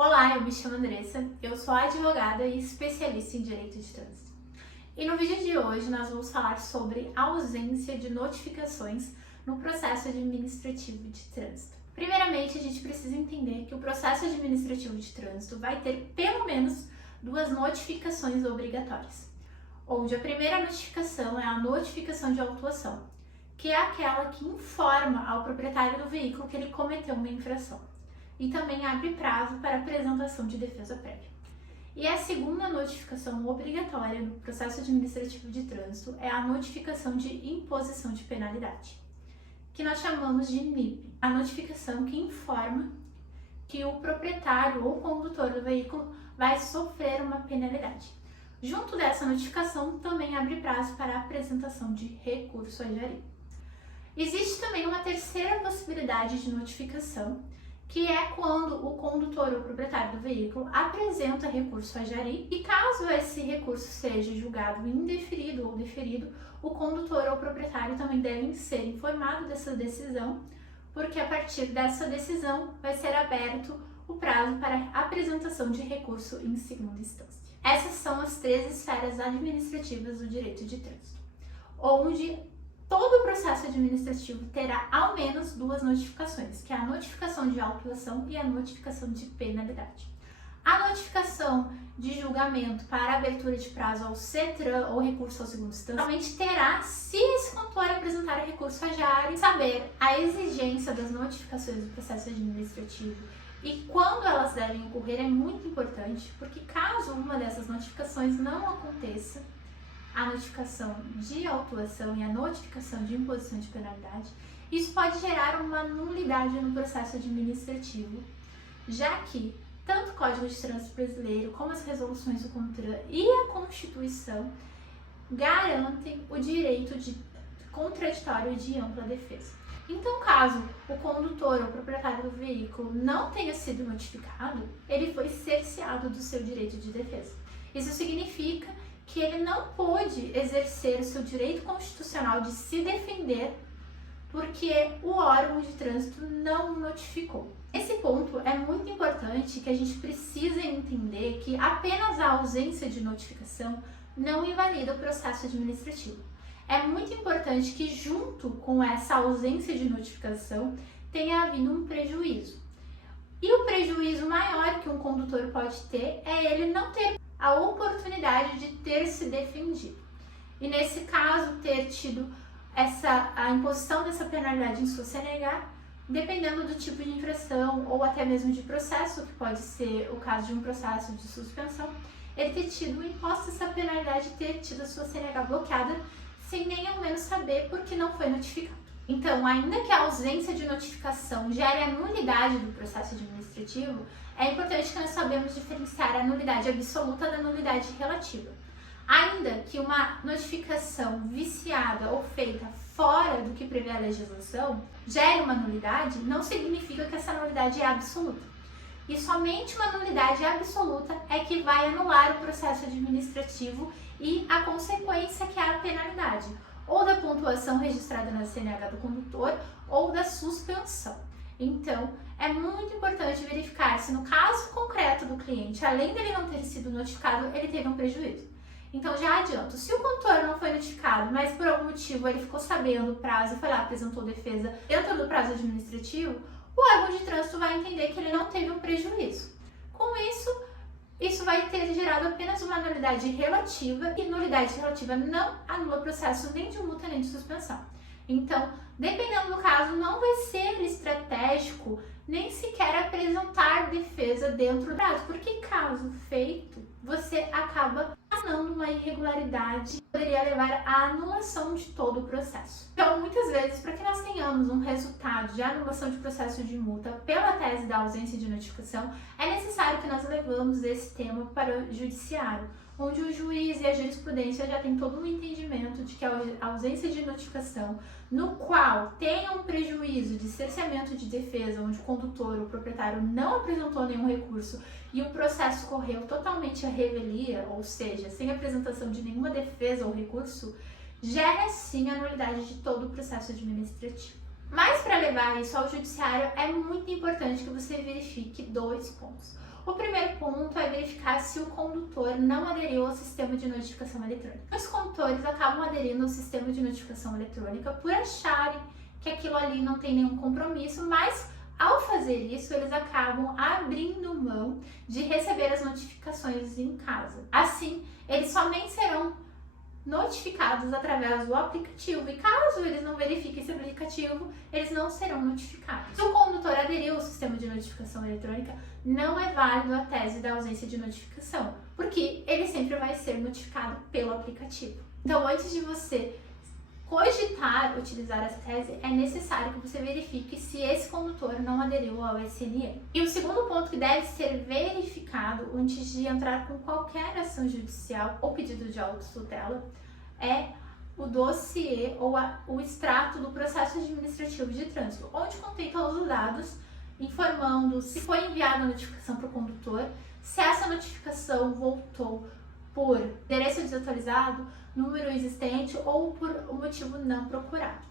Olá, eu me chamo Andressa, eu sou advogada e especialista em direito de trânsito. E no vídeo de hoje nós vamos falar sobre a ausência de notificações no processo administrativo de trânsito. Primeiramente, a gente precisa entender que o processo administrativo de trânsito vai ter pelo menos duas notificações obrigatórias, onde a primeira notificação é a notificação de autuação, que é aquela que informa ao proprietário do veículo que ele cometeu uma infração. E também abre prazo para apresentação de defesa prévia. E a segunda notificação obrigatória no processo administrativo de trânsito é a notificação de imposição de penalidade, que nós chamamos de NIP, a notificação que informa que o proprietário ou condutor do veículo vai sofrer uma penalidade. Junto dessa notificação, também abre prazo para a apresentação de recurso à Jari. Existe também uma terceira possibilidade de notificação, que é quando o condutor ou proprietário do veículo apresenta recurso à Jari e caso esse recurso seja julgado indeferido ou deferido, o condutor ou proprietário também devem ser informados dessa decisão, porque a partir dessa decisão vai ser aberto o prazo para apresentação de recurso em segunda instância. Essas são as três esferas administrativas do direito de trânsito, onde todo o processo administrativo terá ao menos duas notificações, que é a notificação de autuação e a notificação de penalidade. A notificação de julgamento para abertura de prazo ao CETRAN ou recurso ao segundo instância somente terá se esse condutor apresentar recurso à Jari. Saber a exigência das notificações do processo administrativo e quando elas devem ocorrer é muito importante, porque caso uma dessas notificações não aconteça, a notificação de autuação e a notificação de imposição de penalidade, isso pode gerar uma nulidade no processo administrativo, já que tanto o Código de Trânsito Brasileiro como as resoluções do CONTRAN e a Constituição garantem o direito de contraditório e de ampla defesa. Então, caso o condutor ou proprietário do veículo não tenha sido notificado, ele foi cerceado do seu direito de defesa. Isso significa que ele não pôde exercer o seu direito constitucional de se defender porque o órgão de trânsito não o notificou. Esse ponto é muito importante, que a gente precisa entender que apenas a ausência de notificação não invalida o processo administrativo. É muito importante que junto com essa ausência de notificação tenha havido um prejuízo. E o prejuízo maior que um condutor pode ter é ele não ter a oportunidade de ter se defendido. E nesse caso, ter tido a imposição dessa penalidade em sua CNH, dependendo do tipo de infração ou até mesmo de processo, que pode ser o caso de um processo de suspensão, ele ter tido imposta essa penalidade e ter tido a sua CNH bloqueada sem nem ao menos saber porque não foi notificado. Então, ainda que a ausência de notificação gere a nulidade do processo administrativo, é importante que nós saibamos diferenciar a nulidade absoluta da nulidade relativa. Ainda que uma notificação viciada ou feita fora do que prevê a legislação gere uma nulidade, não significa que essa nulidade é absoluta. E somente uma nulidade absoluta é que vai anular o processo administrativo e a consequência, que é a penalidade, ou da pontuação registrada na CNH do condutor, ou da suspensão. Então, é muito importante verificar se no caso concreto do cliente, além dele não ter sido notificado, ele teve um prejuízo. Então, já adianto, se o condutor não foi notificado, mas por algum motivo ele ficou sabendo o prazo e foi lá, apresentou defesa dentro do prazo administrativo, o órgão de trânsito vai entender que ele não teve um prejuízo. Com isso vai ter gerado apenas uma nulidade relativa, e nulidade relativa não anula o processo nem de multa nem de suspensão. Então, dependendo do caso, não vai ser estratégico nem sequer apresentar defesa dentro do prazo, porque caso feito, você acaba sanando uma irregularidade que poderia levar à anulação de todo o processo. Então, muitas vezes, para que nós tenhamos um resultado de anulação de processo de multa pela tese da ausência de notificação, é necessário que nós levamos esse tema para o judiciário, onde o juiz e a jurisprudência já tem todo um entendimento de que a ausência de notificação, no qual tenha um prejuízo de cerceamento de defesa, onde o condutor ou o proprietário não apresentou nenhum recurso e o processo correu totalmente à revelia, ou seja, sem apresentação de nenhuma defesa ou recurso, gera sim a nulidade de todo o processo administrativo. Mas para levar isso ao judiciário é muito importante que você verifique dois pontos. O primeiro ponto é verificar se o condutor não aderiu ao sistema de notificação eletrônica. Os condutores acabam aderindo ao sistema de notificação eletrônica por acharem que aquilo ali não tem nenhum compromisso, mas ao fazer isso, eles acabam abrindo mão de receber as notificações em casa. Assim, eles somente serão notificados através do aplicativo, e caso eles não verifiquem esse aplicativo, eles não serão notificados. Se o condutor aderiu ao sistema de notificação eletrônica, não é válido a tese da ausência de notificação, porque ele sempre vai ser notificado pelo aplicativo. Então, antes de você cogitar utilizar essa tese, é necessário que você verifique se esse condutor não aderiu ao SNE. E o segundo ponto que deve ser verificado antes de entrar com qualquer ação judicial ou pedido de autotutela é o dossiê ou o extrato do processo administrativo de trânsito, onde contém todos os dados informando se foi enviada a notificação para o condutor, se essa notificação voltou por endereço desatualizado, número existente ou por um motivo não procurado.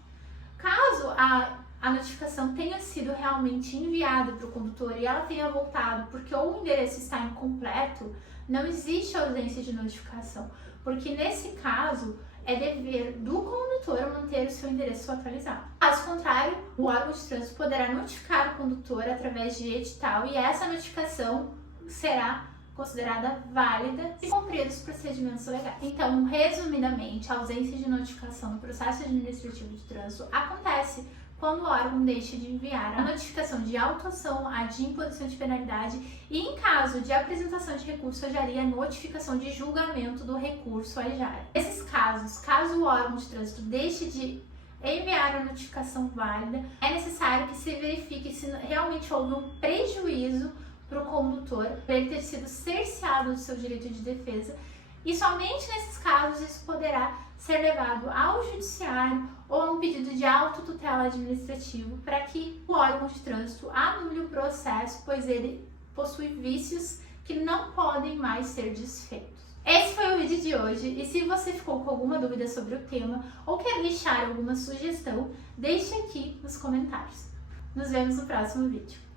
Caso a notificação tenha sido realmente enviada para o condutor e ela tenha voltado porque o endereço está incompleto, não existe ausência de notificação, porque nesse caso é dever do condutor manter o seu endereço atualizado. Caso contrário, o órgão de trânsito poderá notificar o condutor através de edital e essa notificação será considerada válida e cumpridos os procedimentos legais. Então, resumidamente, a ausência de notificação no processo administrativo de trânsito acontece quando o órgão deixa de enviar a notificação de autuação, a de imposição de penalidade e, em caso de apresentação de recurso, hajaria a notificação de julgamento do recurso à JAR. Nesses casos, caso o órgão de trânsito deixe de enviar a notificação válida, é necessário que se verifique se realmente houve um prejuízo para o condutor, para ele ter sido cerceado do seu direito de defesa, e somente nesses casos isso poderá ser levado ao judiciário ou a um pedido de autotutela administrativo para que o órgão de trânsito anule o processo, pois ele possui vícios que não podem mais ser desfeitos. Esse foi o vídeo de hoje, e se você ficou com alguma dúvida sobre o tema ou quer deixar alguma sugestão, deixe aqui nos comentários. Nos vemos no próximo vídeo.